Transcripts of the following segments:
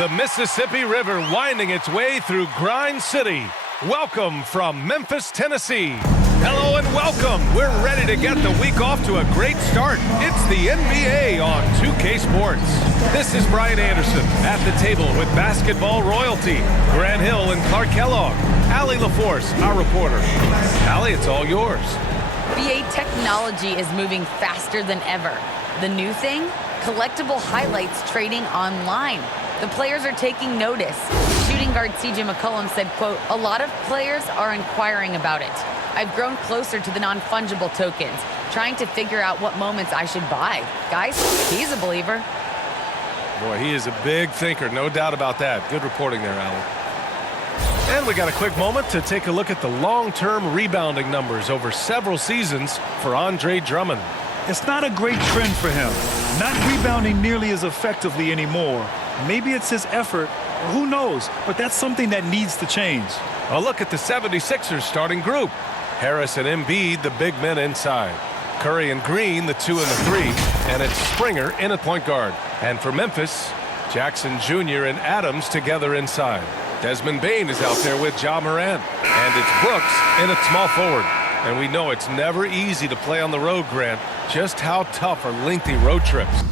The Mississippi River winding its way through Grind City. Welcome from Memphis, Tennessee. Hello and welcome. We're ready to get the week off to a great start. It's the NBA on 2K Sports. This is Brian Anderson at the table with basketball royalty. Grant Hill and Clark Kellogg. Allie LaForce, our reporter. Allie, it's all yours. NBA technology is moving faster than ever. The new thing? Collectible highlights trading online. The players are taking notice. Shooting guard CJ McCollum said, quote, "A lot of players are inquiring about it. I've grown closer to the non-fungible tokens, trying to figure out what moments I should buy." Guys, he's a believer. Boy, he is a big thinker, no doubt about that. Good reporting there, Allie. And we got a quick moment to take a look at the long-term rebounding numbers over several seasons for Andre Drummond. It's not a great trend for him. Not rebounding nearly as effectively anymore. Maybe it's his effort, or who knows, but that's something that needs to change. A look at the 76ers starting group. Harris and Embiid, the big men inside. Curry and Green, the 2 and the 3. And it's Springer in at point guard. And for Memphis, Jackson Jr. and Adams together inside. Desmond Bane is out there with Ja Morant. And it's Brooks in at small forward. And we know it's never easy to play on the road, Grant. Just how tough are lengthy road trips?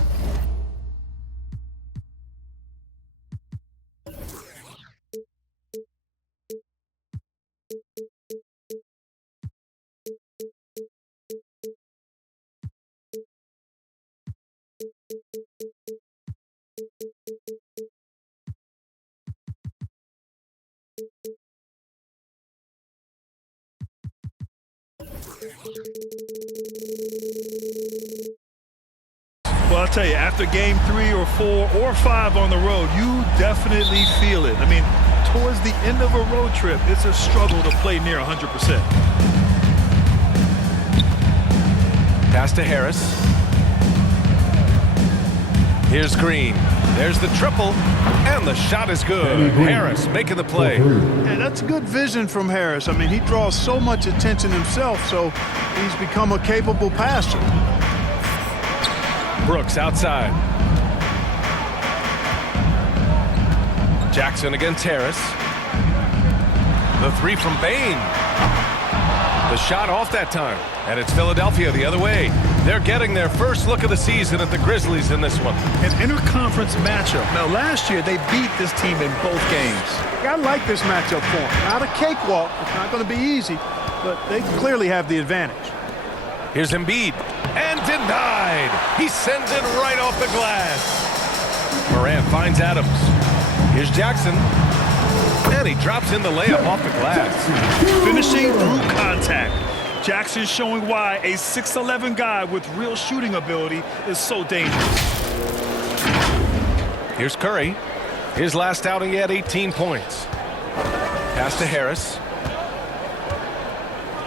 Well, I'll tell you, after game 3 or 4 or 5 on the road, you definitely feel it. I mean, towards the end of a road trip, it's a struggle to play near 100%. Pass to Harris. Here's Green. There's the triple, and the shot is good. Harris making the play. Yeah, that's good vision from Harris. I mean, he draws so much attention himself, so he's become a capable passer. Brooks outside. Jackson against Harris. The 3 from Bane. The shot off that time. And it's Philadelphia the other way. They're getting their first look of the season at the Grizzlies in this one. An interconference matchup. Now, last year, they beat this team in both games. I like this matchup for him. Not a cakewalk. It's not going to be easy, but they clearly have the advantage. Here's Embiid. And denied. He sends it right off the glass. Morant finds Adams. Here's Jackson. And he drops in the layup off the glass. Finishing through contact. Jackson showing why a 6'11" guy with real shooting ability is so dangerous. Here's Curry. His last outing, he had 18 points. Pass to Harris.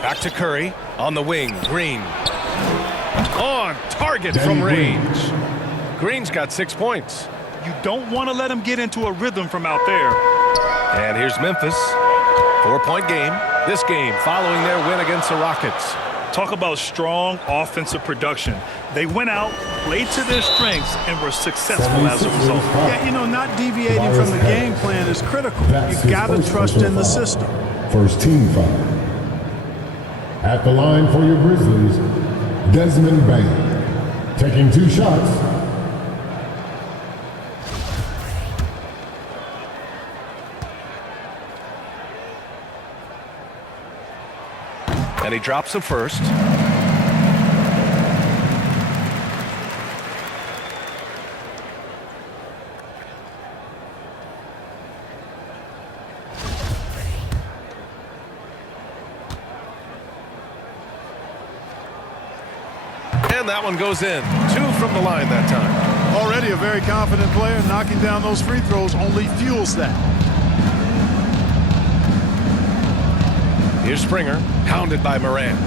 Back to Curry. On the wing, Green. On target from range. Green's got 6 points. You don't want to let him get into a rhythm from out there. And here's Memphis. 4-point game. This game following their win against the Rockets. Talk about strong offensive production. They went out, played to their strengths, and were successful as a result. Yeah, you know, not deviating from the game plan is critical. You've got to trust in the system. First team foul. At the line for your Grizzlies, Desmond Bane. Taking 2 shots. And he drops the first. And that one goes in. 2 from the line that time. Already a very confident player. Knocking down those free throws only fuels that. Here's Springer, hounded by Morant.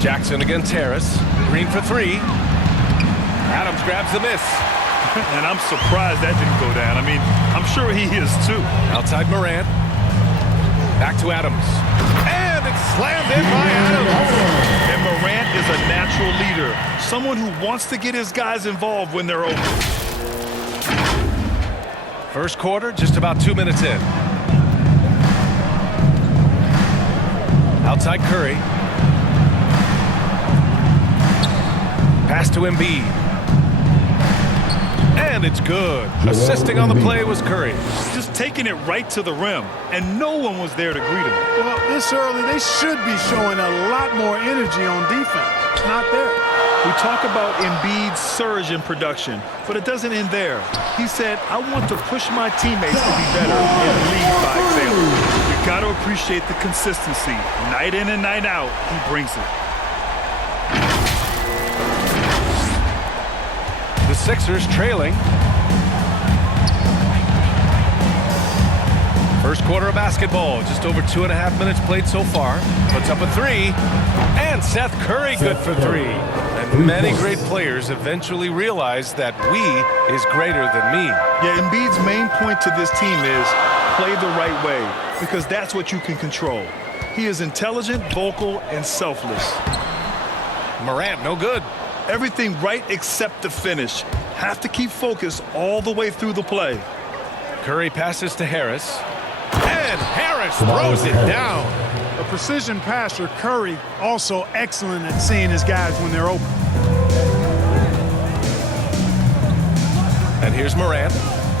Jackson against Harris. Green for 3. Adams grabs the miss. And I'm surprised that didn't go down. I mean, I'm sure he is too. Outside Morant. Back to Adams. And it's slammed in by Adams. And Morant is a natural leader, someone who wants to get his guys involved when they're open. First quarter, just about 2 minutes in. Outside Curry. Pass to Embiid. And it's good. Assisting on the play was Curry. Just taking it right to the rim, and no one was there to greet him. Well, this early, they should be showing a lot more energy on defense. It's not there. We talk about Embiid's surge in production, but it doesn't end there. He said, I want to push my teammates to be better and lead by example. You got to appreciate the consistency. Night in and night out, he brings it. The Sixers trailing. First quarter of basketball, just over 2.5 minutes played so far. Puts up a three, and Seth Curry good for three. And many great players eventually realize that we is greater than me. Yeah, Embiid's main point to this team is play the right way, because that's what you can control. He is intelligent, vocal, and selfless. Morant, no good. Everything right except the finish. Have to keep focused all the way through the play. Curry passes to Harris. And Harris throws it down. A precision passer, Curry, also excellent at seeing his guys when they're open. And here's Morant,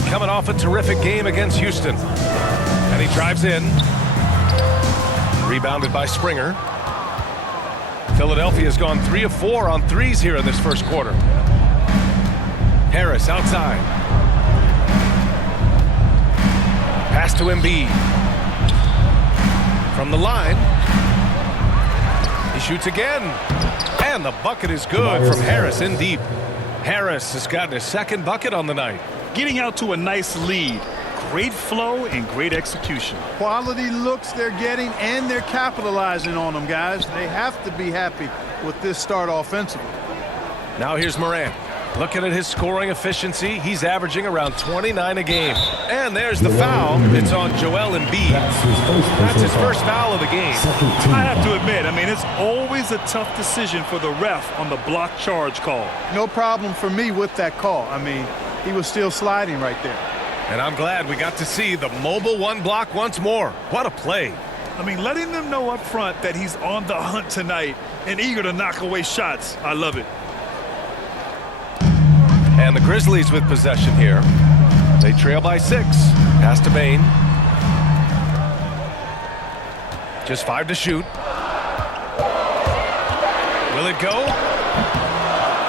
coming off a terrific game against Houston. And he drives in. Rebounded by Springer. Philadelphia's gone 3 of 4 on threes here in this first quarter. Harris outside. Pass to Embiid. From the line. He shoots again. And the bucket is good from Harris in deep. Harris has gotten his second bucket on the night. Getting out to a nice lead. Great flow and great execution. Quality looks they're getting, and they're capitalizing on them, guys. They have to be happy with this start offensively. Now here's Morant. Looking at his scoring efficiency, he's averaging around 29 a game. And there's the foul. It's on Joel Embiid. That's his first foul of the game. I have to admit, it's always a tough decision for the ref on the block charge call. No problem for me with that call. He was still sliding right there. And I'm glad we got to see the mobile one block once more. What a play. Letting them know up front that he's on the hunt tonight and eager to knock away shots. I love it. And the Grizzlies with possession here. They trail by 6. Pass to Bane. Just 5 to shoot. Will it go?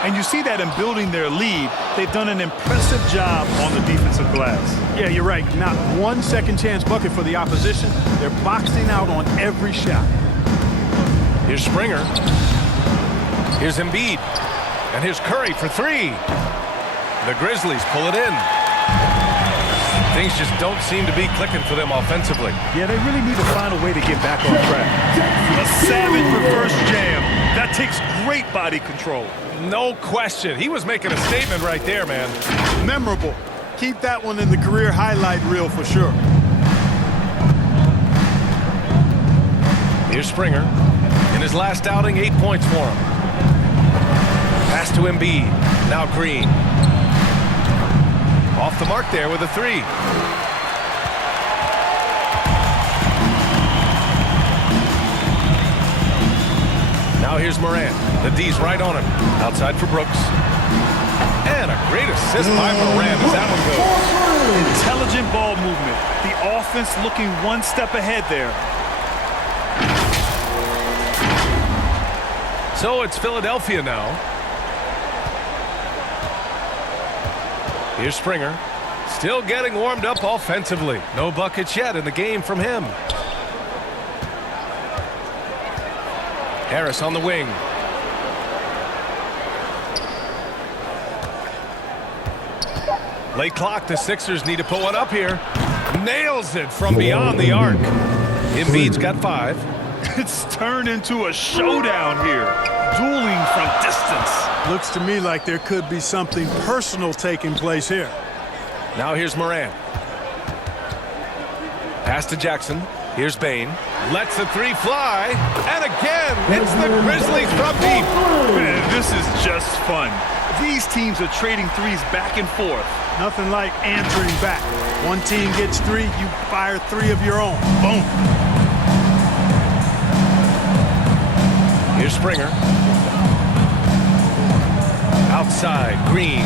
And you see that in building their lead, they've done an impressive job on the defensive glass. Yeah, you're right. Not one second chance bucket for the opposition. They're boxing out on every shot. Here's Springer. Here's Embiid. And here's Curry for 3. The Grizzlies pull it in. Things just don't seem to be clicking for them offensively. Yeah, they really need to find a way to get back on track. A savage reverse jam. That takes great body control. No question. He was making a statement right there, man. Memorable. Keep that one in the career highlight reel for sure. Here's Springer. In his last outing, 8 points for him. Pass to Embiid. Now Green. Off the mark there with a 3. Now here's Morant. The D's right on him. Outside for Brooks. And a great assist by Morant as that one goes. Intelligent ball movement. The offense looking one step ahead there. So it's Philadelphia now. Here's Springer. Still getting warmed up offensively. No buckets yet in the game from him. Harris on the wing. Late clock. The Sixers need to put one up here. Nails it from beyond the arc. Embiid's got 5. It's turned into a showdown here. Dueling from distance. Looks to me like there could be something personal taking place here. Now here's Morant. Pass to Jackson. Here's Bain. Lets the three fly. And again, it's the Grizzlies from deep. Man, this is just fun. These teams are trading threes back and forth. Nothing like answering back. One team gets three, you fire three of your own. Boom. Here's Springer. Outside, Green.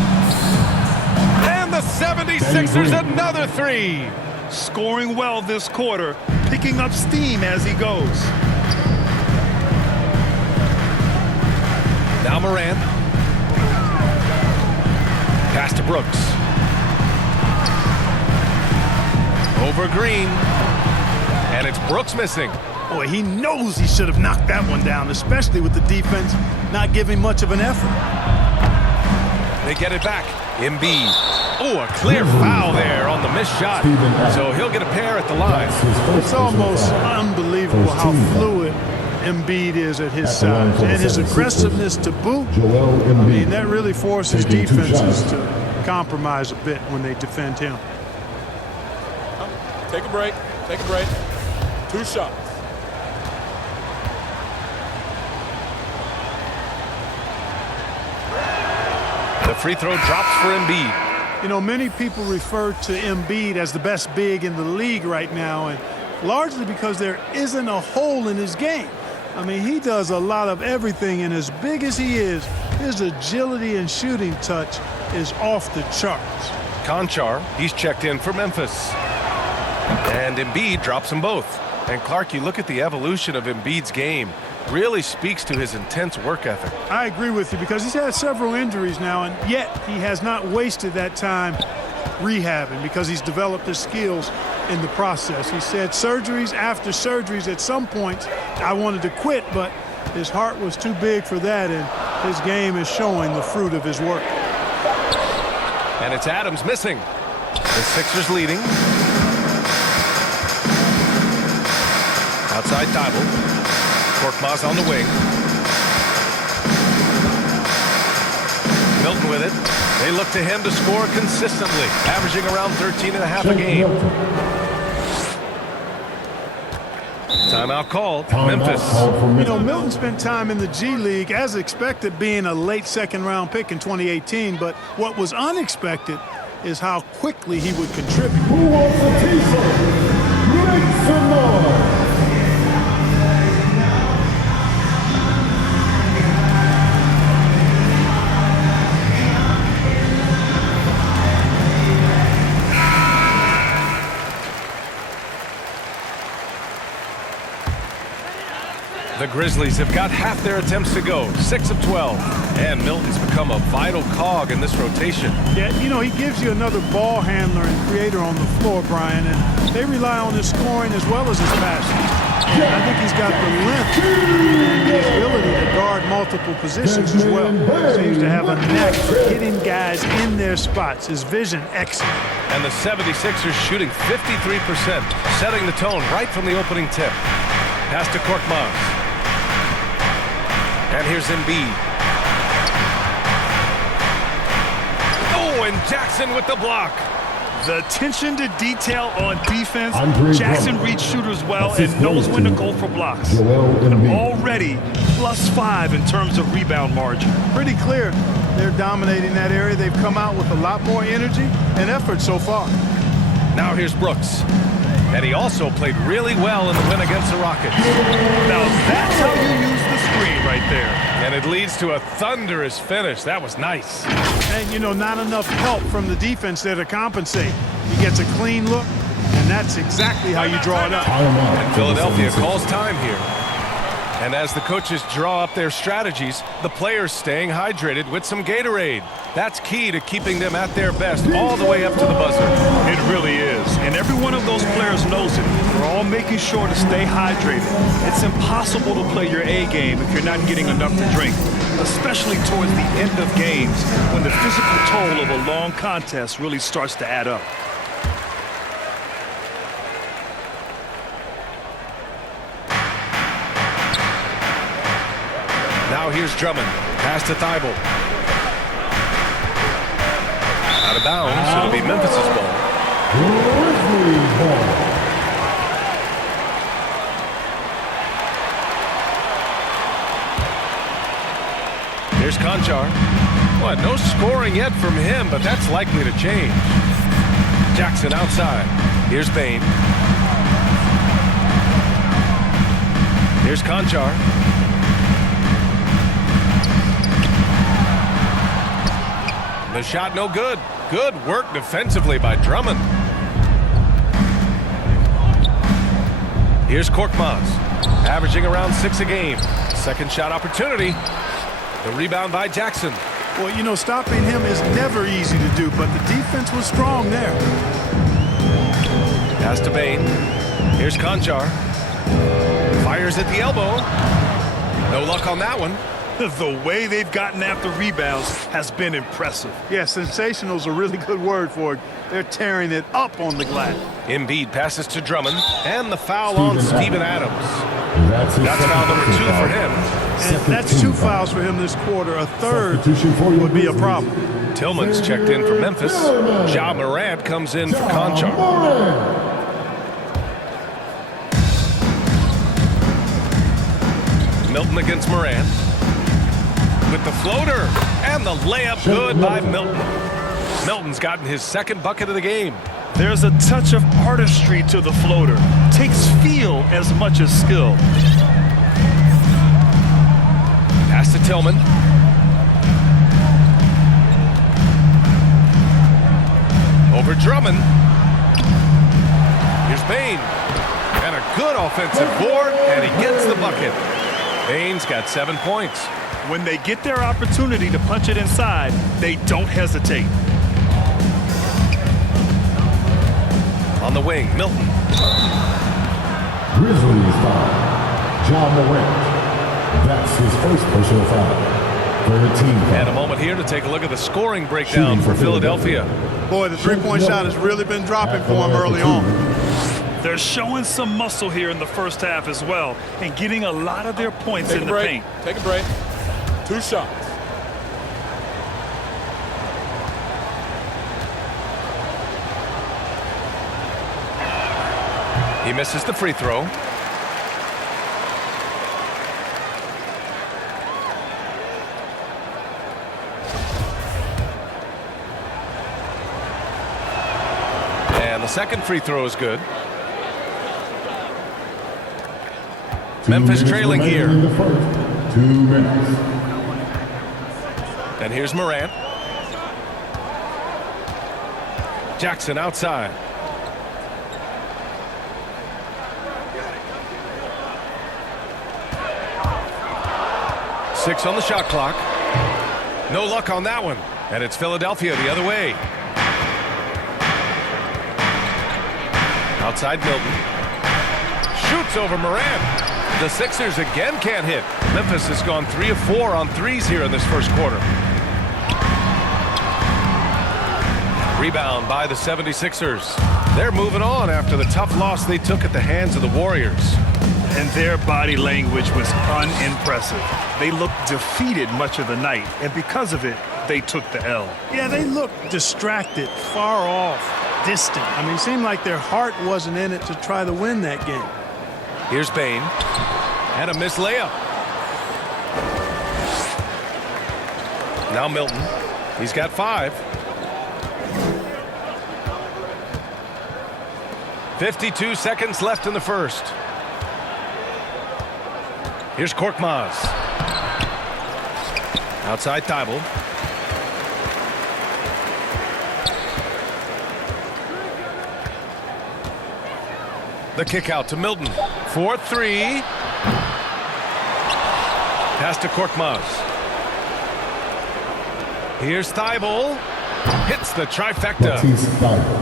And the 76ers another three. Scoring well this quarter, picking up steam as he goes. Now Morant. Pass to Brooks. Over Green. And it's Brooks missing. Boy, he knows he should have knocked that one down, especially with the defense not giving much of an effort. They get it back. Embiid. Oh, a clear foul there on the missed shot. So he'll get a pair at the line. It's almost unbelievable how fluid Embiid is at his size. And his aggressiveness to boot, I mean, that really forces defenses to compromise a bit when they defend him. Take a break. Take a break. 2 shots. The free throw drops for Embiid. You know, many people refer to Embiid as the best big in the league right now, and largely because there isn't a hole in his game. I mean, he does a lot of everything, and as big as he is, his agility and shooting touch is off the charts. Conchar, he's checked in for Memphis. And Embiid drops them both. And Clark, you look at the evolution of Embiid's game. Really speaks to his intense work ethic. I agree with you because he's had several injuries now, and yet he has not wasted that time rehabbing because he's developed his skills in the process. He said surgeries after surgeries at some points, I wanted to quit, but his heart was too big for that, and his game is showing the fruit of his work. And it's Adams missing. The Sixers leading. Outside Thibault. Korkmaz on the wing. Milton with it. They look to him to score consistently, averaging around 13.5 a game. Timeout called. Memphis. You know, Milton spent time in the G League, as expected, being a late second-round pick in 2018. But what was unexpected is how quickly he would contribute. Who wants a t-shirt? Make some noise. The Grizzlies have got half their attempts to go, 6 of 12. And Milton's become a vital cog in this rotation. Yeah, you know, he gives you another ball handler and creator on the floor, Brian, and they rely on his scoring as well as his passing. And I think he's got the length and the ability to guard multiple positions as well. Seems to have a knack for hitting guys in their spots. His vision, excellent. And the 76ers shooting 53%, setting the tone right from the opening tip. Pass to Korkmaz. And here's Embiid. Oh, and Jackson with the block. The attention to detail on defense. Jackson reads shooters well and knows when to go for blocks. And already +5 in terms of rebound margin. Pretty clear. They're dominating that area. They've come out with a lot more energy and effort so far. Now here's Brooks. And he also played really well in the win against the Rockets. Now that's how you use the screen right there. And it leads to a thunderous finish. That was nice. And, you know, not enough help from the defense there to compensate. He gets a clean look, and that's exactly how you draw it up. And Philadelphia calls time here. And as the coaches draw up their strategies, the players staying hydrated with some Gatorade. That's key to keeping them at their best all the way up to the buzzer. It really is. And every one of those players knows it. They're all making sure to stay hydrated. It's impossible to play your A game if you're not getting enough to drink, especially towards the end of games when the physical toll of a long contest really starts to add up. Now here's Drummond. Pass to Thibault. Out of bounds. It'll be Memphis' ball. Here's Conchar. Well, no scoring yet from him, but that's likely to change. Jackson outside. Here's Bain. Here's Conchar. The shot no good. Good work defensively by Drummond. Here's Korkmaz, averaging around 6 a game. Second shot opportunity. The rebound by Jackson. Well, you know, stopping him is never easy to do, but the defense was strong there. Pass to Bain. Here's Conchar. Fires at the elbow. No luck on that one. The way they've gotten after rebounds has been impressive. Yeah, sensational is a really good word for it. They're tearing it up on the glass. Embiid passes to Drummond, and the foul on Steven Adams. That's foul number 2 for him. And that's 2 fouls for him this quarter. A third would be a problem. Tillman's checked in for Memphis. Ja Morant comes in for Conchar. Milton against Morant. With the floater, and the layup good by Milton. Milton's gotten his second bucket of the game. There's a touch of artistry to the floater. Takes feel as much as skill. Pass to Tillman. Over Drummond. Here's Bain. And a good offensive board, and he gets the bucket. Bain's got 7 points. When they get their opportunity to punch it inside, they don't hesitate. On the wing, Milton. Grizzlies foul. Ja Morant. That's his first personal foul. 13 And a foul. moment here to take a look at the scoring breakdown for Philadelphia. Boy, the three-point shot has really been dropping for him early on. They're showing some muscle here in the first half as well and getting a lot of their points in the paint. Take a break. 2 shots. He misses the free throw. And the second free throw is good. Memphis trailing here. In the first. 2 minutes. And here's Morant. Jackson outside. Six on the shot clock. No luck on that one. And it's Philadelphia the other way. Outside Milton. Shoots over Morant. The Sixers again can't hit. Memphis has gone 3 of 4 on threes here in this first quarter. Rebound by the 76ers. They're moving on after the tough loss they took at the hands of the Warriors. And their body language was unimpressive. They looked defeated much of the night, and because of it, they took the L. Yeah, they looked distracted, far off, distant. I mean, it seemed like their heart wasn't in it to try to win that game. Here's Bain. And a missed layup. Now Milton. He's got 5. 52 seconds left in the first. Here's Korkmaz. Outside Thibault. The kick out to Milton. 4-3. Pass to Korkmaz. Here's Thibault. Hits the trifecta.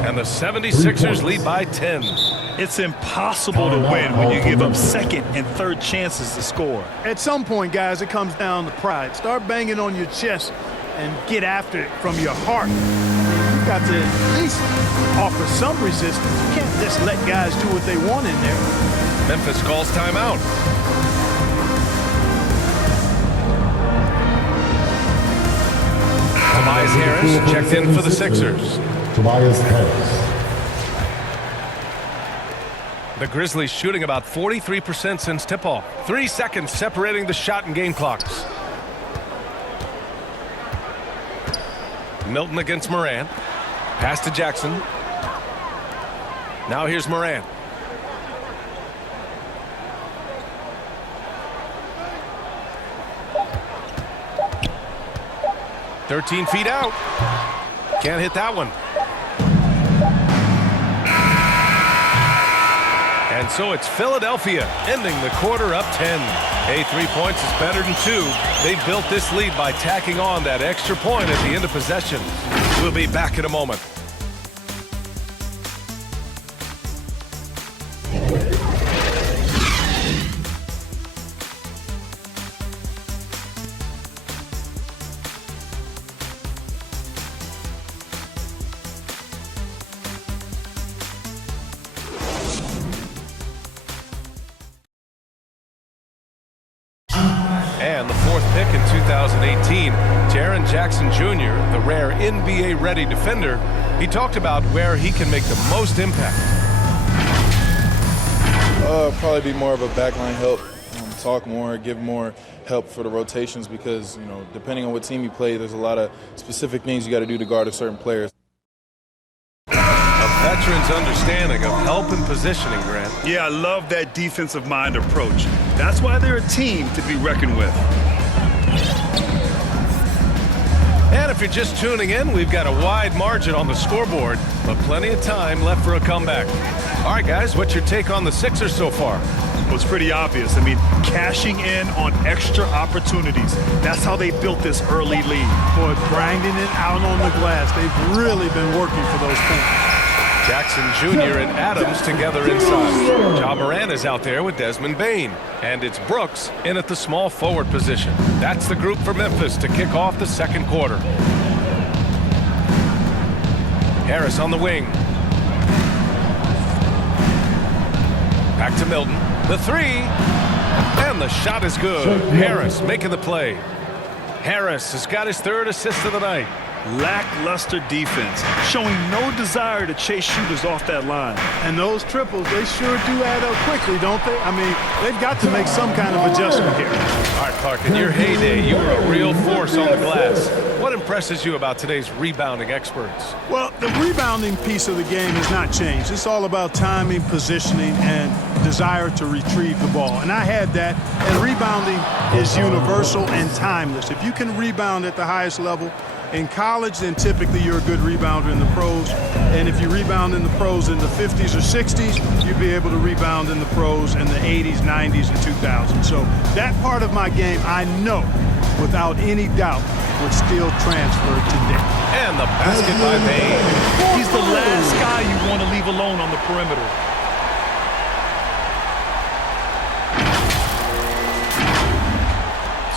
And the 76ers lead by 10. It's impossible to win when you give up second and third chances to score. At some point, guys, it comes down to pride. Start banging on your chest and get after it from your heart. You've got to at least offer some resistance. You can't just let guys do what they want in there. Memphis calls timeout. Tobias Harris checked in for the Sixers. Tobias Harris. The Grizzlies shooting about 43% since tip-off. 3 seconds separating the shot and game clocks. Milton against Morant. Pass to Jackson. Now here's Morant. "13 feet out." Can't hit that one. And so it's Philadelphia ending the quarter up 10. Hey, 3 points is better than 2. They built this lead by tacking on that extra point at the end of possession. We'll be back in a moment. And the 4th pick in 2018, Jaren Jackson Jr., the rare NBA-ready defender, he talked about where he can make the most impact. Probably be more of a backline help, talk more, give more help for the rotations because, you know, depending on what team you play, there's a lot of specific things you got to do to guard a certain player. A veteran's understanding of help and positioning, Grant. Yeah, I love that defensive mind approach. That's why they're a team to be reckoned with. And if you're just tuning in, we've got a wide margin on the scoreboard, but plenty of time left for a comeback. All right, guys, what's your take on the Sixers so far? Well, it's pretty obvious. I mean, cashing in on extra opportunities. That's how they built this early lead. Boy, grinding it out on the glass. They've really been working for those points. Jackson Jr. and Adams together inside. Ja Morant is out there with Desmond Bane. And it's Brooks in at the small forward position. That's the group for Memphis to kick off the second quarter. Harris on the wing. Back to Milton. The 3. And the shot is good. Harris making the play. Harris has got his 3rd assist of the night. Lackluster defense, showing no desire to chase shooters off that line. And those triples, they sure do add up quickly, don't they? I mean, they've got to make some kind of adjustment here. All right, Clark, in your heyday, you were a real force on the glass. What impresses you about today's rebounding experts? Well, the rebounding piece of the game has not changed. It's all about timing, positioning, and desire to retrieve the ball. And I had that, and rebounding is universal and timeless. If you can rebound at the highest level, in college, then typically you're a good rebounder in the pros. And if you rebound in the pros in the 50s or 60s, you'll be able to rebound in the pros in the 80s, 90s, and 2000s. So that part of my game, I know, without any doubt, would still transfer today. And the basket by Bane. He's the last guy you want to leave alone on the perimeter.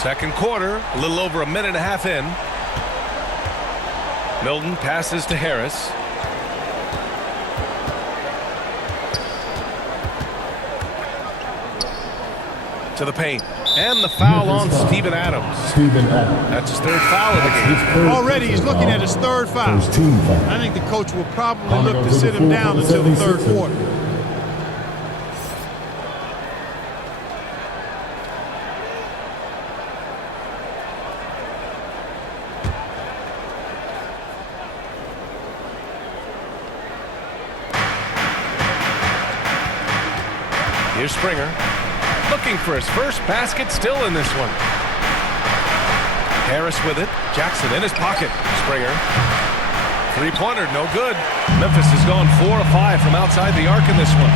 Second quarter, a little over a minute and a half in. Milton passes to Harris. To the paint. And the foul on Steven Adams. That's his 3rd foul of the game. Already he's looking at his 3rd foul. I think the coach will probably look to sit him down until the 3rd quarter. Here's Springer, looking for his first basket, still in this one. Harris with it. Jackson in his pocket. Springer. 3-pointer, no good. Memphis has gone 4 of 5 from outside the arc in this one.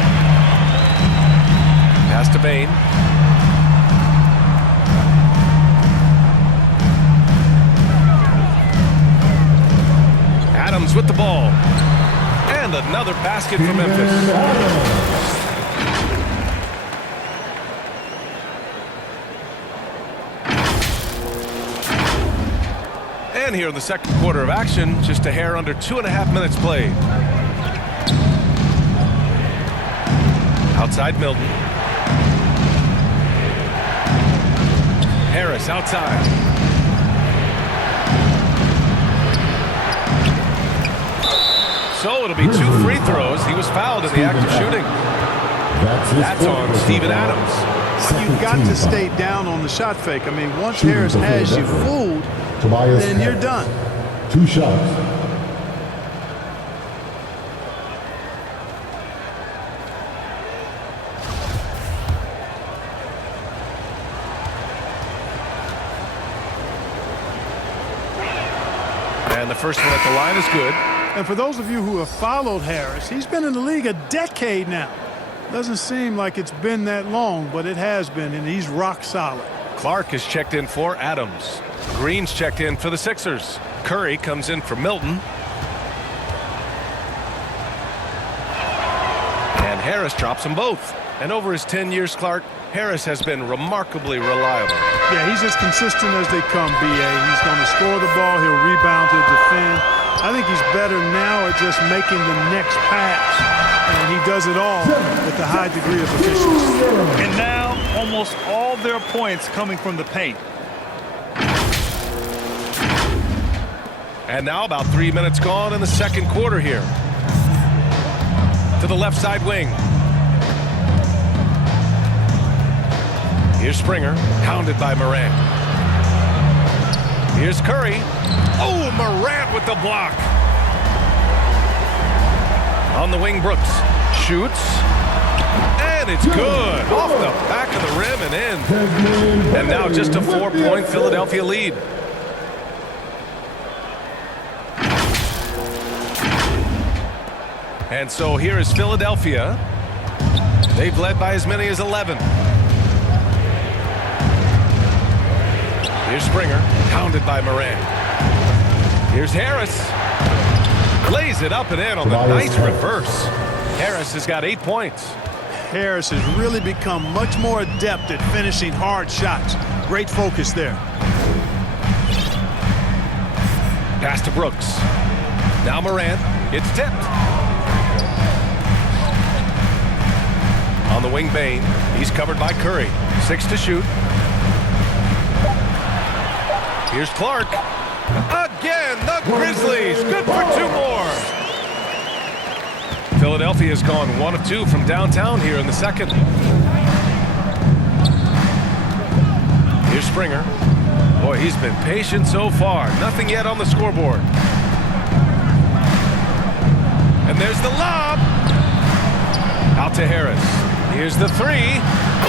Pass to Bane. Adams with the ball. And another basket for Memphis. And here in the second quarter of action, just a hair under 2.5 minutes played. Outside Milton. Harris outside. So it'll be 2 free throws. He was fouled in the act of shooting. That's on Steven Adams. You've got to stay down on the shot fake. I mean, once Harris has you fooled, then you're done. 2 shots. And the first one at the line is good. And for those of you who have followed Harris, he's been in the league a decade now. Doesn't seem like it's been that long, but it has been, and he's rock solid. Clark is checked in for Adams. Green's checked in for the Sixers. Curry comes in for Milton. And Harris drops them both. And over his 10 years, Clark, Harris has been remarkably reliable. Yeah, he's as consistent as they come, B.A. He's going to score the ball. He'll rebound, he'll defend. I think he's better now at just making the next pass. And he does it all with a high degree of efficiency. And now almost all their points coming from the paint. And now about 3 minutes gone in the second quarter here. To the left side wing. Here's Springer, hounded by Morant. Here's Curry. Oh, Morant with the block. On the wing, Brooks shoots. And it's good. Off the back of the rim and in. And now just a 4-point Philadelphia lead. And so here is Philadelphia. They've led by as many as 11. Here's Springer, hounded by Morant. Here's Harris. Lays it up and in on the nice reverse. Harris has got 8 points. Harris has really become much more adept at finishing hard shots. Great focus there. Pass to Brooks. Now Morant. It's tipped. On the wing, Bane. He's covered by Curry. 6 to shoot. Here's Clark. Again, the Grizzlies. Good for 2 more. Philadelphia has gone 1 of 2 from downtown here in the second. Here's Springer. Boy, he's been patient so far. Nothing yet on the scoreboard. And there's the lob. Out to Harris. Here's the 3.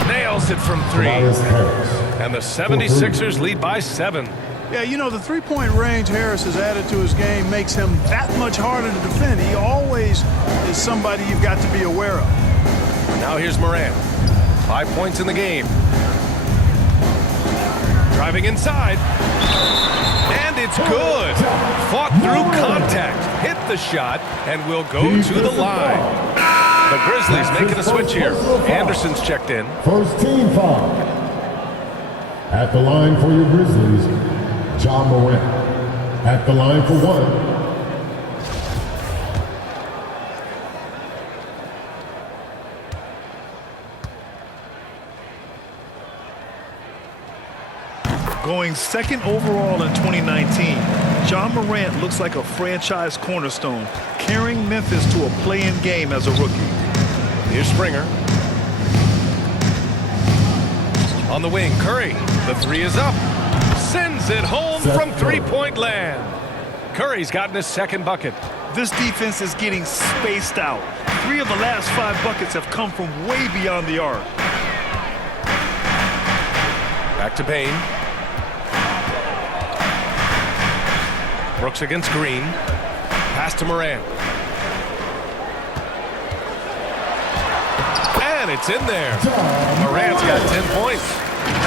Nails it from 3. And the 76ers lead by 7. Yeah, you know, the three-point range Harris has added to his game makes him that much harder to defend. He always is somebody you've got to be aware of. Now here's Morant. 5 points in the game. Driving inside. And it's good. Fought through contact. Hit the shot and will go to the line. The Grizzlies making a switch here. Anderson's checked in. First team foul. At the line for your Grizzlies, John Morant. At the line for 1. Going second overall in 2019, John Morant looks like a franchise cornerstone, carrying Memphis to a play-in game as a rookie. Here's Springer. On the wing, Curry. The 3 is up. Sends it home from three-point land. Curry's gotten his second bucket. This defense is getting spaced out. 3 of the last 5 buckets have come from way beyond the arc. Back to Bane. Brooks against Green. Pass to Morant. And it's in there. Morant's got 10 points.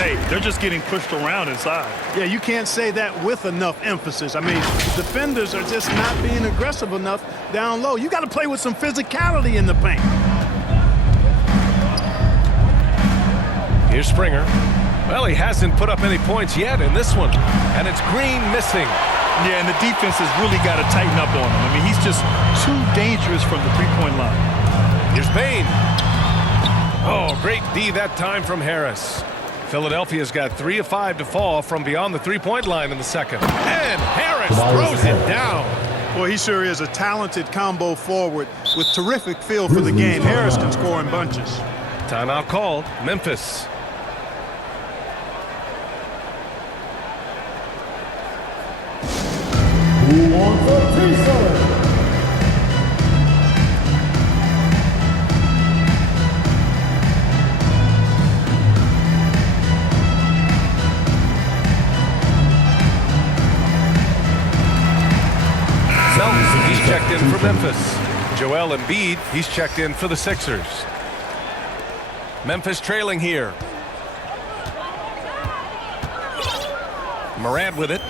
Hey, they're just getting pushed around inside. Yeah, you can't say that with enough emphasis. I mean, defenders are just not being aggressive enough down low. You got to play with some physicality in the paint. Here's Springer. Well, he hasn't put up any points yet in this one. And it's Green missing. Yeah, and the defense has really got to tighten up on him. I mean, he's just too dangerous from the three-point line. Here's Bane. Oh, great D that time from Harris. Philadelphia's got 3 of 5 to fall from beyond the three-point line in the second. And Harris throws it down. Well, he sure is a talented combo forward with terrific feel for the game. Harris can score in bunches. Timeout called. Memphis. Who wants a t-shirt? Selton, he's checked in for Memphis. Joel Embiid, he's checked in for the Sixers. Memphis trailing here. Morant with it.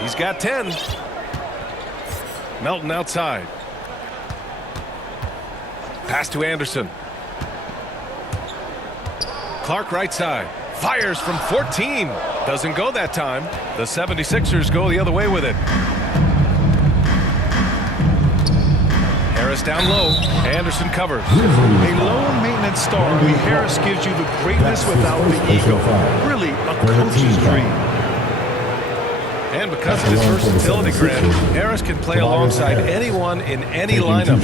He's got 10. Melton outside. Pass to Anderson. Clark right side. Fires from 14. Doesn't go that time. The 76ers go the other way with it. Harris down low. Anderson covers. A low maintenance star, Harris gives you the greatness without the ego. Really a coach's dream. And because of his versatility, Grant, Harris can play alongside anyone in any lineup.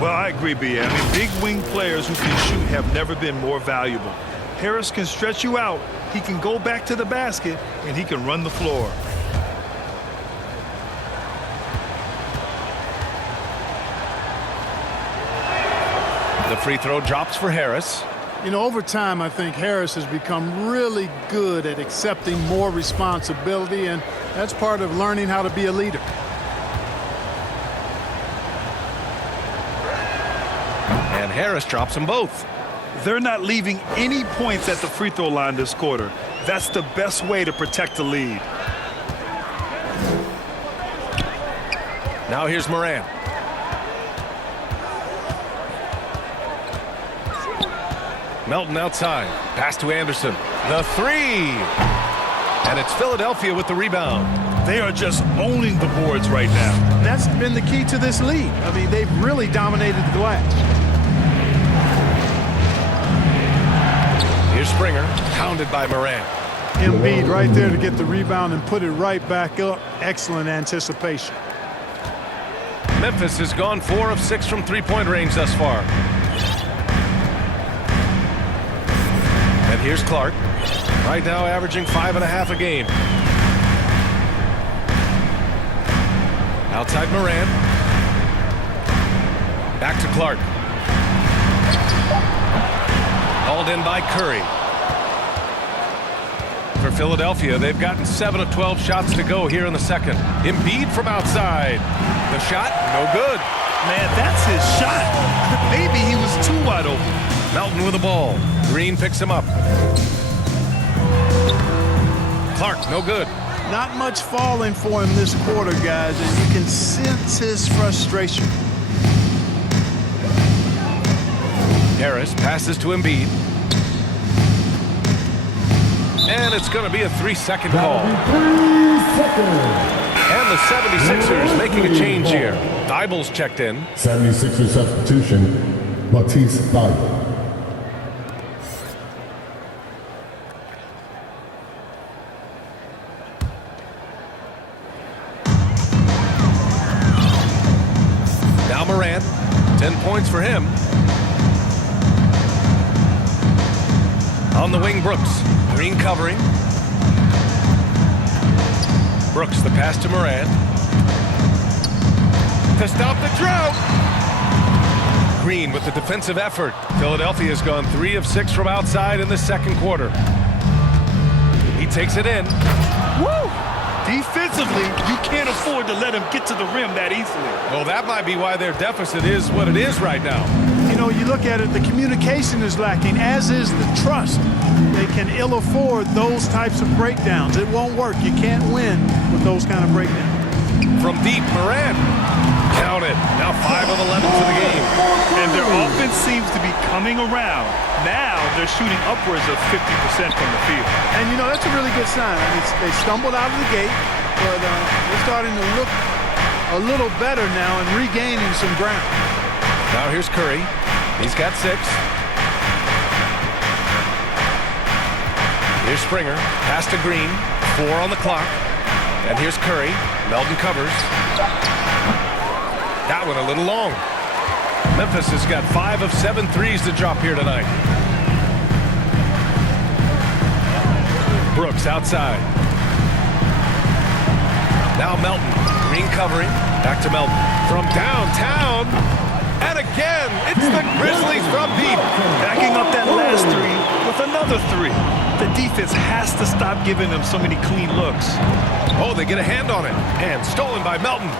Well, I agree, B. I mean, big wing players who can shoot have never been more valuable. Harris can stretch you out, he can go back to the basket, and he can run the floor. The free throw drops for Harris. You know, over time, I think Harris has become really good at accepting more responsibility, and that's part of learning how to be a leader. And Harris drops them both. They're not leaving any points at the free throw line this quarter. That's the best way to protect the lead. Now here's Morant. Melton outside. Pass to Anderson. The three. And it's Philadelphia with the rebound. They are just owning the boards right now. That's been the key to this lead. I mean, they've really dominated the glass. Here's Springer, pounded by Morant. Embiid right there to get the rebound and put it right back up. Excellent anticipation. Memphis has gone 4 of 6 from three-point range thus far. And here's Clark, right now averaging 5.5 a game. Outside Morant. Back to Clark. Hauled in by Curry. For Philadelphia, they've gotten 7 of 12 shots to go here in the second. Embiid from outside. The shot, no good. Man, that's his shot. Maybe he was too wide open. Melton with the ball. Green picks him up. Clark, no good. Not much falling for him this quarter, guys, and you can sense his frustration. Harris passes to Embiid. And it's going to be a 3-second call. 3 seconds. And the 76ers making a change here. Dible's checked in. 76er substitution, Matisse Thybulle. Now Morant, 10 points for him. On the wing, Brooks. Green covering. Brooks, the pass to Morant. To stop the drought. Green with the defensive effort. Philadelphia's gone 3 of 6 from outside in the second quarter. He takes it in. Woo! Defensively, you can't afford to let him get to the rim that easily. Well, that might be why their deficit is what it is right now. You know, you look at it, the communication is lacking, as is the trust. They can ill afford those types of breakdowns. It won't work. You can't win with those kind of breakdowns. From deep, Morant. Count it. Now 5 of 11 for the game. And their offense seems to be coming around. Now they're shooting upwards of 50% from the field. And, you know, that's a really good sign. I mean, they stumbled out of the gate, but they're starting to look a little better now and regaining some ground. Now here's Curry. He's got 6. Here's Springer. Pass to Green. 4 on the clock. And here's Curry. Melton covers. That one a little long. Memphis has got 5 of 7 threes to drop here tonight. Brooks outside. Now Melton. Green covering. Back to Melton. From downtown. And again, it's the Grizzlies from deep. Backing up that last three with another three. The defense has to stop giving them so many clean looks. Oh, they get a hand on it. And stolen by Melton.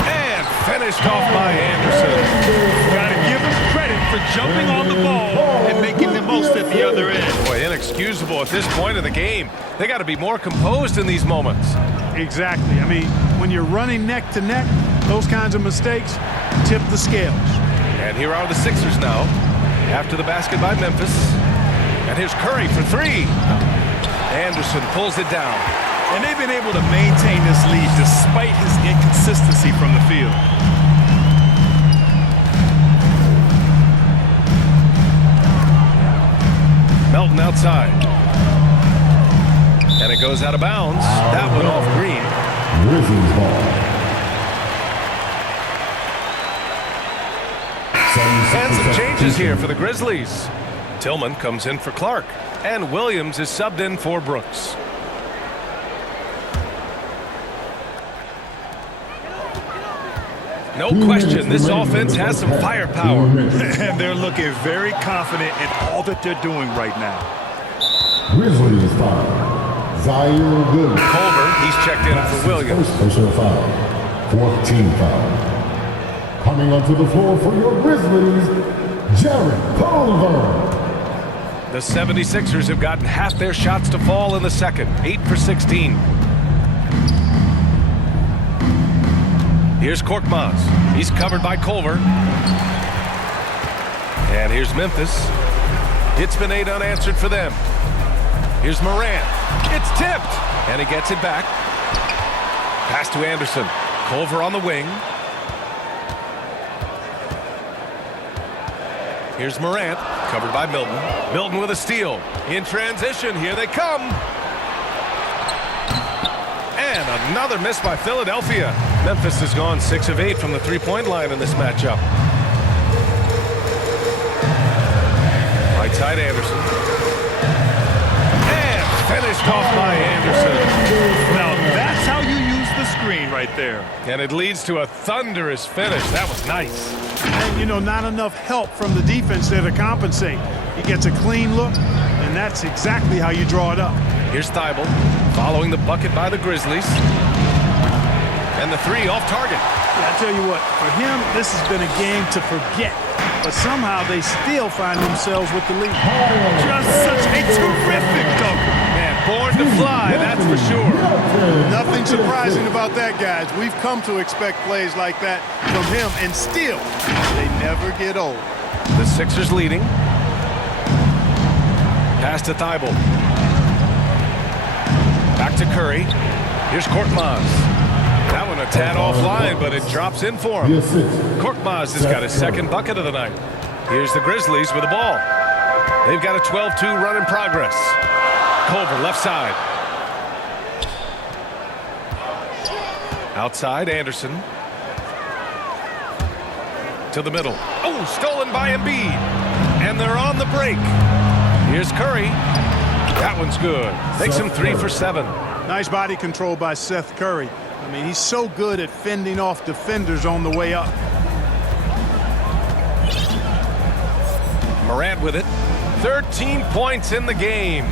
And finished off by Anderson. Got to give him credit for jumping on the ball and making the most at the other end. Boy, inexcusable at this point of the game. They got to be more composed in these moments. Exactly. I mean, when you're running neck to neck, those kinds of mistakes tip the scales. And here are the Sixers now. After the basket by Memphis. And here's Curry for three. Anderson pulls it down. And they've been able to maintain this lead despite his inconsistency from the field. Melton outside. And it goes out of bounds. That one off Green. Grizzlies ball. And some changes here for the Grizzlies. Tillman comes in for Clark. And Williams is subbed in for Brooks. No question, this offense has some firepower. And they're looking very confident in all that they're doing right now. Grizzlies foul. Zaire Good. Culver, he's checked in for Williams. First personal foul. Fourth team foul. Coming onto the floor for your Grizzlies, Jared Culver. The 76ers have gotten half their shots to fall in the second. 8 for 16. Here's Korkmaz. He's covered by Culver. And here's Memphis. It's been 8 unanswered for them. Here's Morant. It's tipped. And he gets it back. Pass to Anderson. Culver on the wing. Here's Morant. Covered by Milton. Milton with a steal. In transition. Here they come. And another miss by Philadelphia. Memphis has gone 6 of 8 from the three-point line in this matchup. Right side Anderson. And finished off by Anderson. Now that's how you use the screen right there. And it leads to a thunderous finish. That was nice. And, you know, not enough help from the defense there to compensate. He gets a clean look, and that's exactly how you draw it up. Here's Thibault following the bucket by the Grizzlies. And the three off target. Yeah, I tell you what, for him, this has been a game to forget. But somehow they still find themselves with the lead. Just such a terrific dunk. Man, born to fly, that's for sure. Nothing surprising about that, guys. We've come to expect plays like that from him, and still, they never get old. The Sixers leading. Pass to Thibault. Back to Curry. Here's Korkmaz. That one a tad offline, but it drops in for him. Korkmaz has got his second bucket of the night. Here's the Grizzlies with the ball. They've got a 12-2 run in progress. Culver left side. Outside, Anderson. To the middle. Oh, stolen by Embiid. And they're on the break. Here's Curry. That one's good. Makes him 3 for 7. Nice body control by Seth Curry. I mean, he's so good at fending off defenders on the way up. Morant with it. 13 points in the game.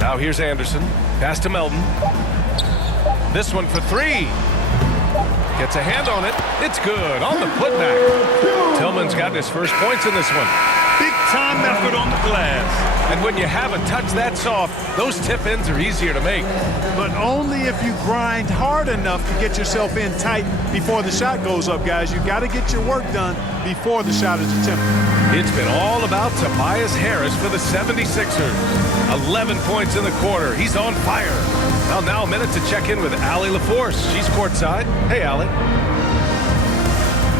Now here's Anderson. Pass to Melton. This one for three. Gets a hand on it. It's good on the putback. Tillman's got his first points in this one. Big time effort on the glass. And when you have a touch that soft, those tip-ins are easier to make. But only if you grind hard enough to get yourself in tight before the shot goes up, guys. You got to get your work done before the shot is attempted. It's been all about Tobias Harris for the 76ers. 11 points in the quarter. He's on fire. Well, now a minute to check in with Allie LaForce. She's courtside. Hey, Allie.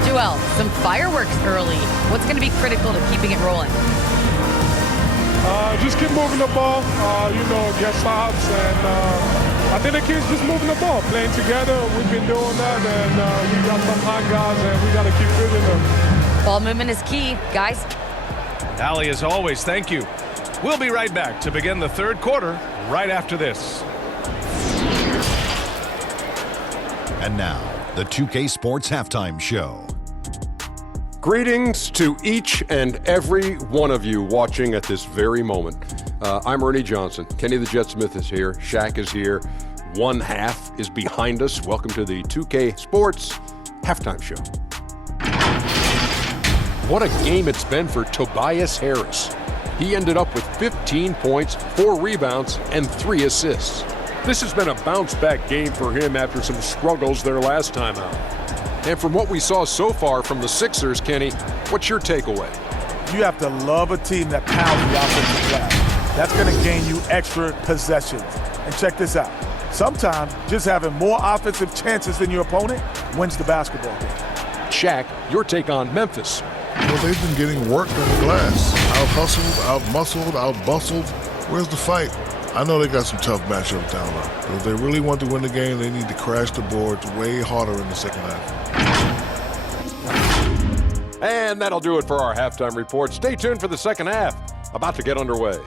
Joel, some fireworks early. What's going to be critical to keeping it rolling? Just keep moving the ball, get stops, and I think the kids just moving the ball, playing together. We've been doing that, and we got some hot guys, and we got to keep fitting them. Ball movement is key, guys. Allie, as always, thank you. We'll be right back to begin the third quarter right after this. And now, the 2K Sports Halftime Show. Greetings to each and every one of you watching at this very moment. I'm Ernie Johnson. Kenny the Jet Smith is here. Shaq is here. One half is behind us. Welcome to the 2K Sports Halftime Show. What a game it's been for Tobias Harris. He ended up with 15 points, 4 rebounds, and 3 assists. This has been a bounce-back game for him after some struggles their last time out. And from what we saw so far from the Sixers, Kenny, what's your takeaway? You have to love a team that pounds the offensive glass. That's going to gain you extra possessions. And check this out. Sometimes just having more offensive chances than your opponent wins the basketball game. Shaq, your take on Memphis. Well, they've been getting worked on the glass. Out-hustled, out-muscled, out-bustled. Where's the fight? I know they got some tough matchups down low. But if they really want to win the game, they need to crash the boards way harder in the second half. And that'll do it for our halftime report. Stay tuned for the second half, about to get underway.